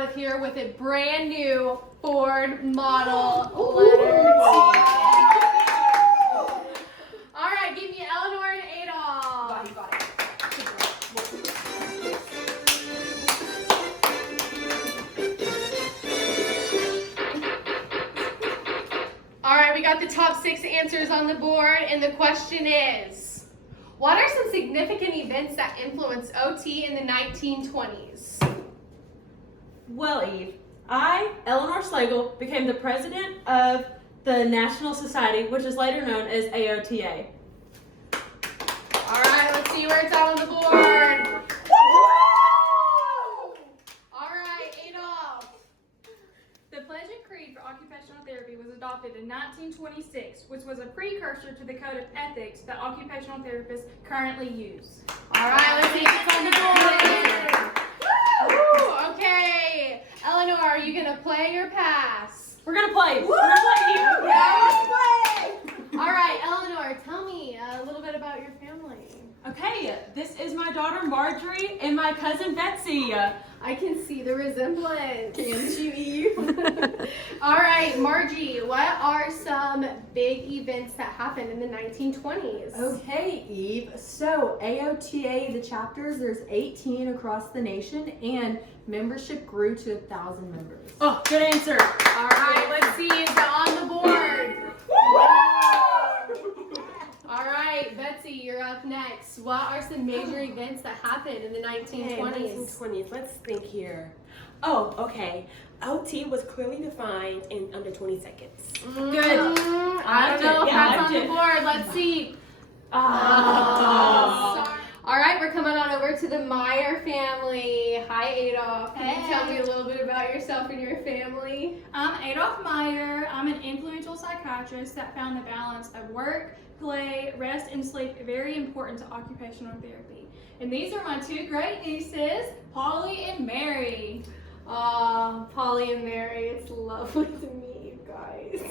out of here with a brand new Ford model letter T. All right, give me Eleanor and Adolf. You got it. All right, we got the top 6 answers on the board, and the question is, what are some significant events that influenced OT in the 1920s? Well, Eve, I, Eleanor Slagle, became the president of the National Society, which is later known as AOTA. All right, let's see where it's at on the board. All right, Adolf. The Pledge and Creed for Occupational Therapy was adopted in 1926, which was a precursor to the Code of Ethics that occupational therapists currently use. All right, let's see if it's on the board. Woo! Okay, Eleanor, are you gonna play or pass? We're gonna play. We're gonna play, Eve. Yeah, let's play. All right, Eleanor, tell me a little bit about your family. Okay, this is my daughter Marjorie and my cousin Betsy. I can see the resemblance. Can't you, Eve? All right, Margie, what are some big events that happened in the 1920s? Okay, Eve. So AOTA, the chapters, there's 18 across the nation, and membership grew to 1,000 members. Oh, good answer. All right, let's see. Is it on the board? All right, Betsy, you're up next. What are some major events that happened in the 1920s? 1920s. Let's think here. Oh, okay. OT was clearly defined in under 20 seconds. Good. I don't know if Yeah, that's I on the did. board. Let's see. Oh. All right, we're coming on over to the Meyer family. Hi, Adolf. Can you Hey. tell me a little bit about yourself and your family? I'm Adolf Meyer. I'm an influential psychiatrist that found the balance of work, play, rest, and sleep very important to occupational therapy. And these are my 2 great nieces, Polly and Mary. Aw, Polly and Mary, it's lovely to meet you guys.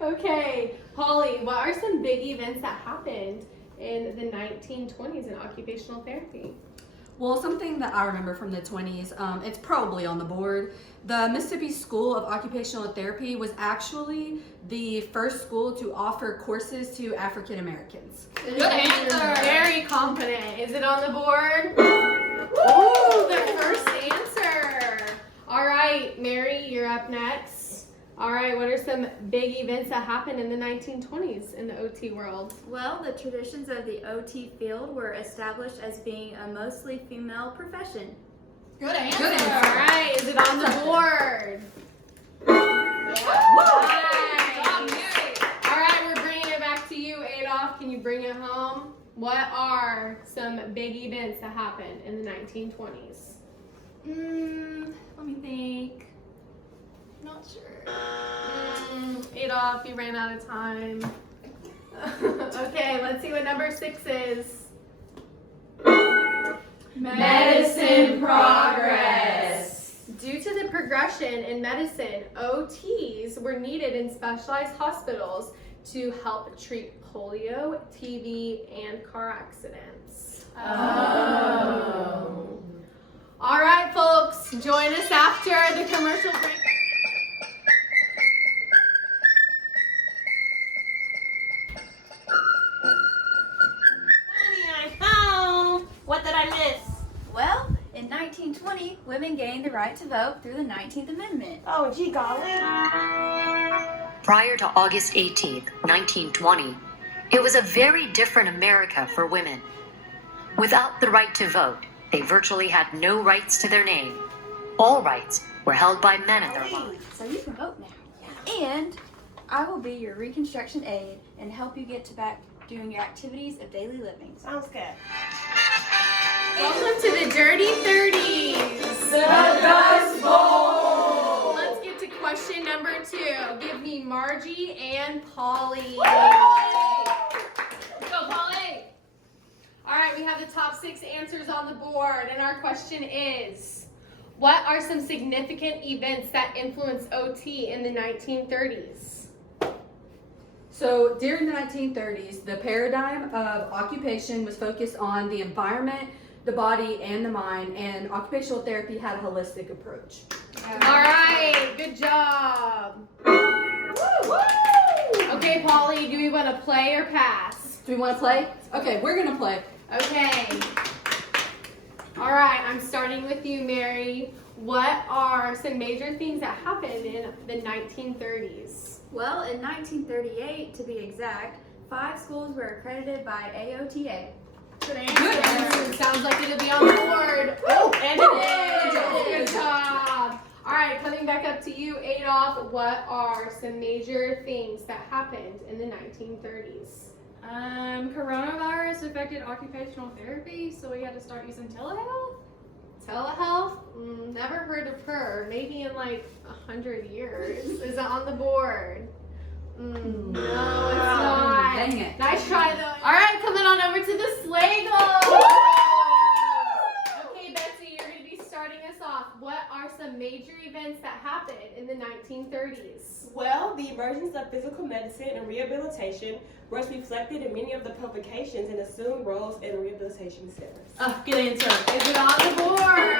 Okay, Polly, what are some big events that happened in the 1920s in occupational therapy? Well, something that I remember from the 20s, it's probably on the board. The Mississippi School of Occupational Therapy was actually the first school to offer courses to African Americans. Good answer. Very confident. Is it on the board? Ooh, the first answer. All right, Mary, you're up next. All right, what are some big events that happened in the 1920s in the OT world? Well, the traditions of the OT field were established as being a mostly female profession. Good answer. Good answer. All right, is it on the board? All right, we're bringing it back to you, Adolf. Can you bring it home? What are some big events that happened in the 1920s? Let me think. Not sure. Adolf, you ran out of time. Okay, let's see what number 6 is. Medicine progress. Due to the progression in medicine, OTs were needed in specialized hospitals to help treat polio, TB, and car accidents. Oh. All right, folks, join us after the commercial break. What did I miss? Well, in 1920, women gained the right to vote through the 19th Amendment. Oh, gee golly. Prior to August 18th, 1920, it was a very different America for women. Without the right to vote, they virtually had no rights to their name. All rights were held by men in their lives. So you can vote now. And I will be your Reconstruction aide and help you get to back doing your activities of daily living. Sounds good. Welcome to the Dirty 30s. The Dust Bowl. Let's get to question number 2. Give me Margie and Polly. Go, Polly. All right, we have the top 6 answers on the board, and our question is, what are some significant events that influenced OT in the 1930s? So during the 1930s, the paradigm of occupation was focused on the environment, the body and the mind, and occupational therapy had a holistic approach. All right, good job. Woo! Okay, Polly, do we want to play or pass? Do we want to play? Okay, we're gonna play. Okay. All right, I'm starting with you, Mary. What are some major things that happened in the 1930s? Well, in 1938, to be exact, 5 schools were accredited by AOTA. Good answer. Sounds like it'll be on the board. Oh, and it is. Good job. All right, coming back up to you, Adolph. What are some major things that happened in the 1930s? Coronavirus affected occupational therapy, so we had to start using telehealth. Telehealth? Never heard of her. Maybe in like 100 years. Is it on the board? No, it's not. Dang it. Nice try though. All right, coming on over to the Slagle. Okay, Betsy, you're going to be starting us off. What are some major events that happened in the 1930s? Well, the emergence of physical medicine and rehabilitation was reflected in many of the publications and assumed roles in rehabilitation centers. Good answer. Is it on the board?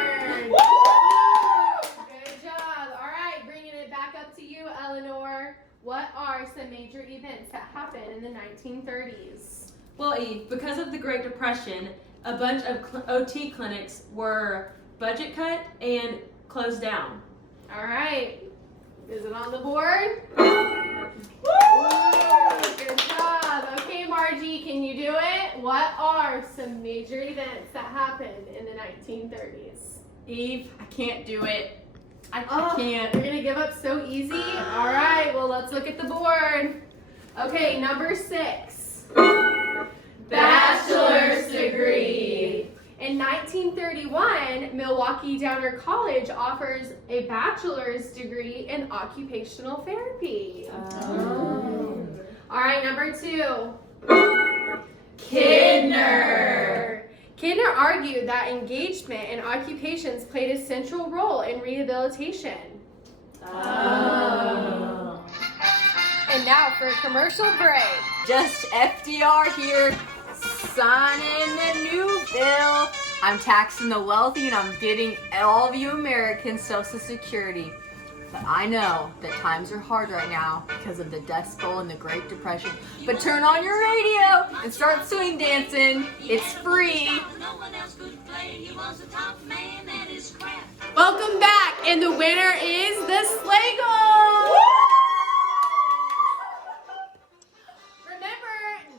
Good job. All right, bringing it back up to you, Eleanor. What are some major events that happened in the 1930s? Well, Eve, because of the Great Depression, a bunch of OT clinics were budget cut and closed down. All right. Is it on the board? Good job. Okay, Margie, can you do it? What are some major events that happened in the 1930s? Eve, I can't do it. I You're can't. going to give up so easy? All right, well, let's look at the board. Okay, number 6. Bachelor's degree. In 1931, Milwaukee Downer College offers a bachelor's degree in occupational therapy. All right, number 2. Kidner. Kidner argued that engagement in occupations played a central role in rehabilitation. And now for a commercial break. Just FDR here, signing the new bill. I'm taxing the wealthy and I'm getting all of you Americans Social Security. But I know that times are hard right now because of the Dust Bowl and the Great Depression. But turn on your radio and start swing dancing. It's free. Welcome back, and the winner is the Slagle. Remember,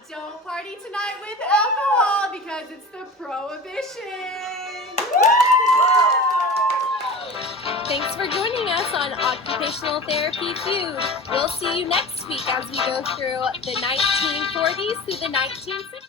don't party tonight with alcohol because it's the prohibition. Thanks for joining us on Occupational Therapy Feud. We'll see you next week as we go through the 1940s through the 1960s.